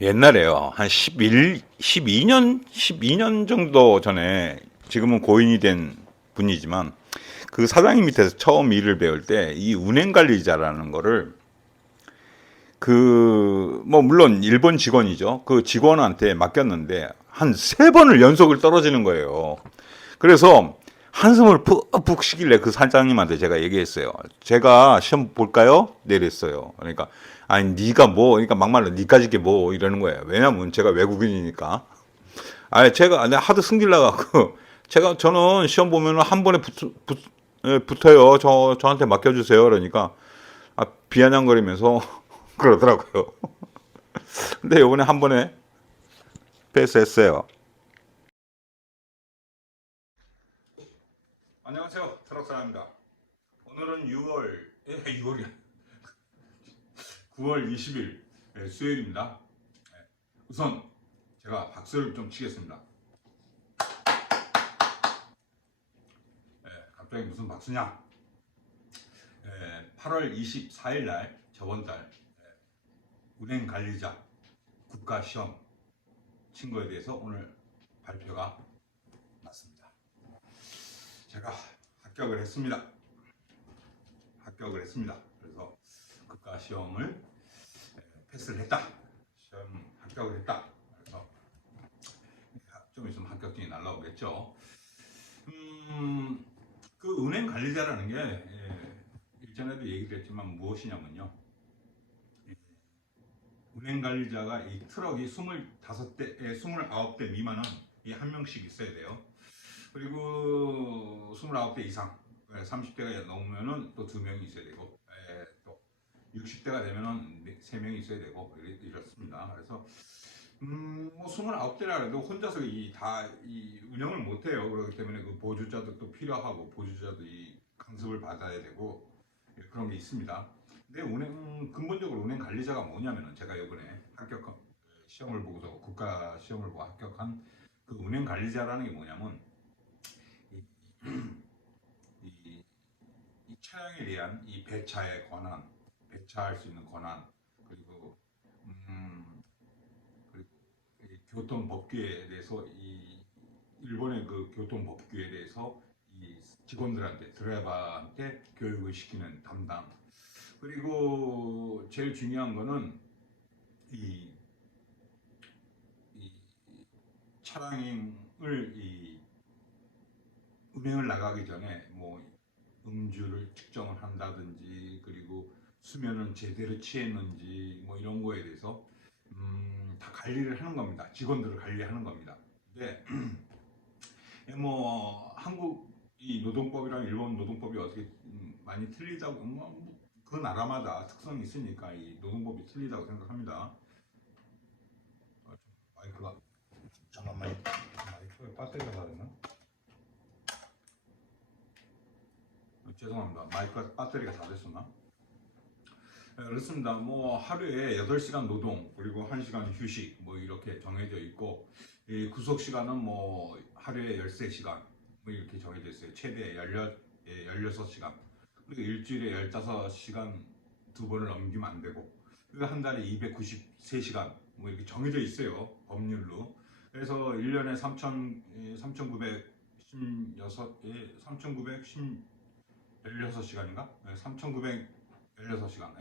옛날에요. 한 12년 정도 전에 지금은 고인이 된 분이지만 그 사장님 밑에서 처음 일을 배울 때 이 운행 관리자라는 거를 뭐 물론 일본 직원이죠. 그 직원한테 맡겼는데 한 세 번을 연속을 떨어지는 거예요. 그래서 한숨을 푹푹 쉬길래 그 사장님한테 제가 얘기했어요. 제가 시험 볼까요? 내랬어요. 그러니까 아니 네가 뭐 그러니까 막말로 니까짓 게 뭐 이러는 거예요. 왜냐면 제가 외국인이니까. 아니 제가 하도 승질 나갖고 저는 시험 보면 한 번에 붙어요. 저한테 맡겨주세요. 그러니까 비아냥거리면서 그러더라고요. 근데 요번에 한 번에 패스했어요. 안녕하세요. 트럭사입니다. 오늘은 6월이야. 9월 20일 수요일입니다. 우선 제가 박수를 좀 치겠습니다. 갑자기 무슨 박수냐? 8월 24일 날 저번 달 운행 관리자 국가 시험 친구에 대해서 오늘 발표가 났습니다. 제가 합격을 했습니다. 그래서 국가 시험을 패스를 했다. 시험 합격을 했다. 그래서 좀 있으면 합격증이 날라오겠죠. 그 은행 관리자라는 게 일전에도 얘기를 했지만 무엇이냐면요. 은행 관리자가 이 트럭이 25대, 29대 미만은 한 명씩 있어야 돼요. 그리고 29대 이상, 30대가 넘으면은 또 2명이 있어야 되고, 또 60대가 되면은 3명이 있어야 되고, 이렇습니다. 그래서 뭐 29대라 해도 혼자서 이 운영을 못해요. 그렇기 때문에 그 보조자도 또 필요하고 보조자도 이 강습을 받아야 되고 그런 게 있습니다. 근데 근본적으로 운행 관리자가 뭐냐면은 제가 이번에 합격한 시험을 보고서 국가 시험을 보고 합격한 그 운행 관리자라는 게 뭐냐면 이, 이, 이 차량에 대한 이 배차의 권한, 배차할 수 있는 권한, 그리고 그리고 교통 법규에 대해서 이 일본의 그 교통 법규에 대해서 이 직원들한테 드라이버한테 교육을 시키는 담당. 그리고 제일 중요한 거는 이, 이 차량을 운행을 나가기 전에 뭐 음주를 측정을 한다든지 그리고 수면은 제대로 취했는지 뭐 이런 거에 대해서 다 관리를 하는 겁니다. 직원들을 관리하는 겁니다. 근데 뭐 한국 이 노동법이랑 일본 노동법이 어떻게 많이 틀리다고 그 나라마다 특성이 있으니까 이 노동법이 틀리다고 생각합니다. 마이크가 잠깐만 마이크에 배터리가 다 됐나? 죄송합니다. 마이크가 배터리가 다 됐었나? 그렇습니다. 뭐 하루에 8시간 노동 그리고 1시간 휴식 뭐 이렇게 정해져 있고 이 구속 시간은 뭐 하루에 13시간 뭐 이렇게 정해져 있어요. 최대 16시간. 그리고 일주일에 15시간 2번을 넘기면 안 되고 그리고 한 달에 293시간 뭐 이렇게 정해져 있어요. 법률로. 그래서 1년에 3,916시간인가? 3,916시간.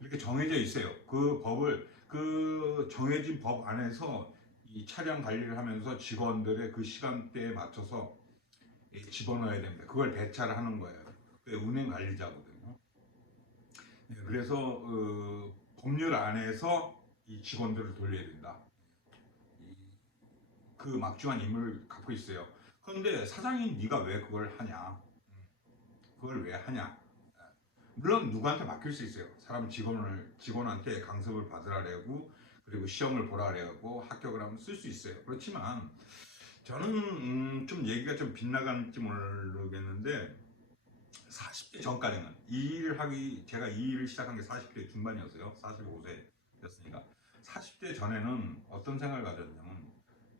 이렇게 정해져 있어요. 그 정해진 법 안에서 이 차량 관리를 하면서 직원들의 그 시간대에 맞춰서 집어넣어야 됩니다. 그걸 배차를 하는 거예요. 그게 운행 관리자거든요. 그래서 법률 안에서 이 직원들을 돌려야 된다. 그 막중한 임무를 갖고 있어요. 그런데 사장님 네가 왜 그걸 하냐? 그걸 왜 하냐? 물론 누구한테 맡길 수 있어요. 직원한테 강습을 받으라고 그리고 시험을 보라고 합격을 하면 쓸 수 있어요. 그렇지만 저는 좀 얘기가 좀 빗나갈지 모르겠는데 40대 전까지는 제가 이 일을 시작한 게 40대 중반이었어요. 45세였으니까 40대 전에는 어떤 생각을 가졌냐면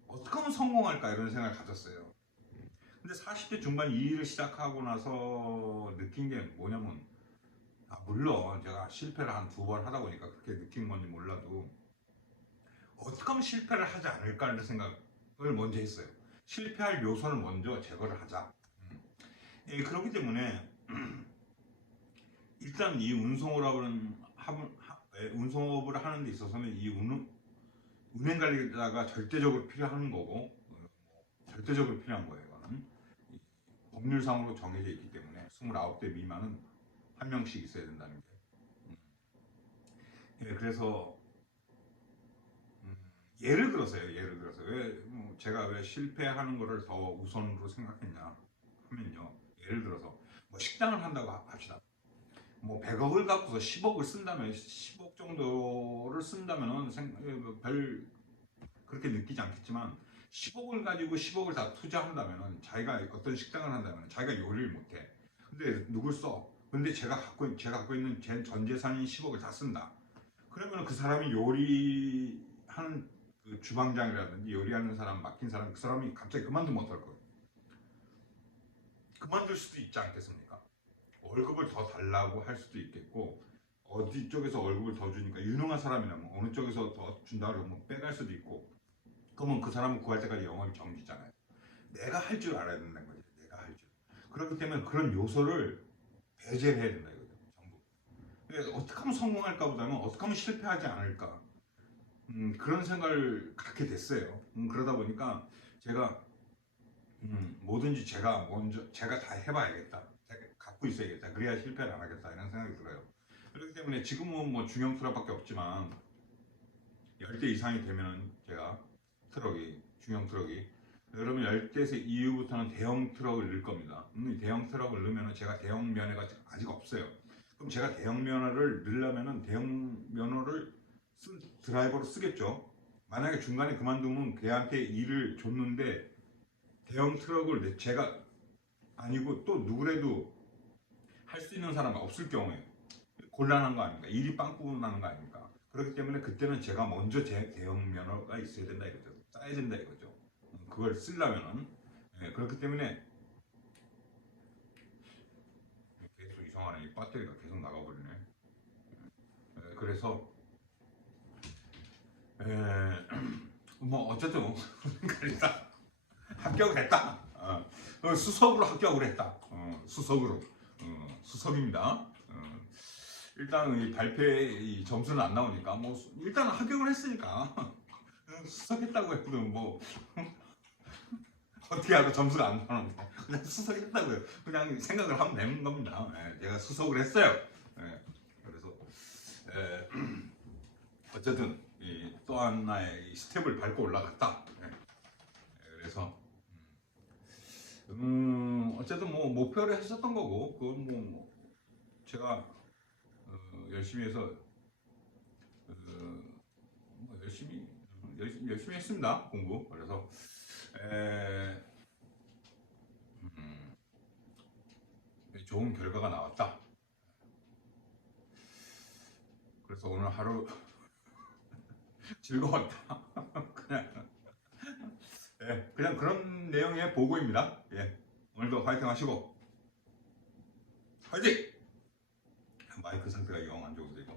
어떻게 하면 성공할까 이런 생각을 가졌어요. 근데 40대 중반 이 일을 시작하고 나서 느낀 게 뭐냐면 물론 제가 실패를 한 2번 하다 보니까 그렇게 느낀 건지 몰라도 어떻게 하면 실패를 하지 않을까라는 생각을 먼저 했어요. 실패할 요소를 먼저 제거를 하자. 예, 그렇기 때문에 일단 이 운송업을 하는 데 있어서는 이 운행 관리자가 절대적으로 필요한 거고, 절대적으로 필요한 거예요. 이거는 법률상으로 정해져 있기 때문에 29대 미만은 한 명씩 있어야 된다는 게. 예, 그래서 예를 들어서요. 예를 들어서 제가 왜 실패하는 거를 더 우선으로 생각했냐 하면요. 예를 들어서 뭐 식당을 한다고 합시다. 뭐 100억을 갖고서 10억을 쓴다면 10억 정도를 쓴다면은 별 그렇게 느끼지 않겠지만 10억을 가지고 10억을 다 투자한다면은 자기가 어떤 식당을 한다면 자기가 요리를 못해. 근데 누굴 써? 근데 제가 갖고 있는 제 전 재산인 10억을 다 쓴다. 그러면 그 사람이 요리하는 그 주방장이라든지 요리하는 사람 맡긴 사람 그 사람이 갑자기 그만두면 어떨 거예요? 그만둘 수도 있지 않겠습니까? 월급을 더 달라고 할 수도 있겠고 어디 쪽에서 월급을 더 주니까 유능한 사람이라면 어느 쪽에서 더 준다 그러면 빼갈 수도 있고 그러면 그 사람을 구할 때까지 영업이 정지잖아요. 내가 할 줄 알아야 된다는 거죠. 내가 할 줄. 그렇기 때문에 그런 요소를 배제를 해야 된다 이거죠. 전부. 그래서 어떻게 하면 성공할까 보다는 어떻게 하면 실패하지 않을까 그런 생각을 갖게 됐어요. 그러다 보니까 제가 뭐든지 제가 다 해봐야겠다. 제가 갖고 있어야겠다. 그래야 실패를 안 하겠다 이런 생각이 들어요. 그렇기 때문에 지금은 뭐 중형 트럭밖에 없지만 10대 이상이 되면은 제가 중형 트럭이 여러분 10대에서 이후부터는 대형 트럭을 넣을 겁니다. 대형 트럭을 넣으면 제가 대형 면허가 아직 없어요. 그럼 제가 대형 면허를 넣으려면은 대형 면허를 드라이버로 쓰겠죠. 만약에 중간에 그만두면 걔한테 일을 줬는데 대형 트럭을 제가 아니고 또 누구라도 할 수 있는 사람이 없을 경우에 곤란한 거 아닙니까? 일이 빵꾸 나는 거 아닙니까? 그렇기 때문에 그때는 제가 먼저 제 대형 면허가 있어야 된다 이거죠. 쌓야 된다 이거죠. 그걸 쓰려면은 그렇기 때문에 계속 이상하네. 이 배터리가 계속 나가버리네. 그래서 뭐 어쨌든 합격을 했다. 수석으로 합격을 했다. 수석으로 수석입니다. 일단 이 발표에 이 점수는 안 나오니까 뭐 일단 합격을 했으니까 수석했다고 했거든 뭐 어떻게 하고 점수가 안 나오는데 그냥 수석했다고요. 그냥 생각을 하면 되는 겁니다. 제가 수석을 했어요. 그래서 어쨌든 또 하나의 스텝을 밟고 올라갔다. 그래서 어쨌든 뭐 목표를 했었던 거고 그건 뭐 제가 열심히 해서 뭐 열심히 했습니다 공부. 그래서 좋은 결과가 나왔다. 그래서 오늘 하루 즐거웠다. 그냥 그런 내용의 보고입니다. 오늘도 파이팅 하시고 화이팅! 마이크 상태가 영 안 좋은데 이거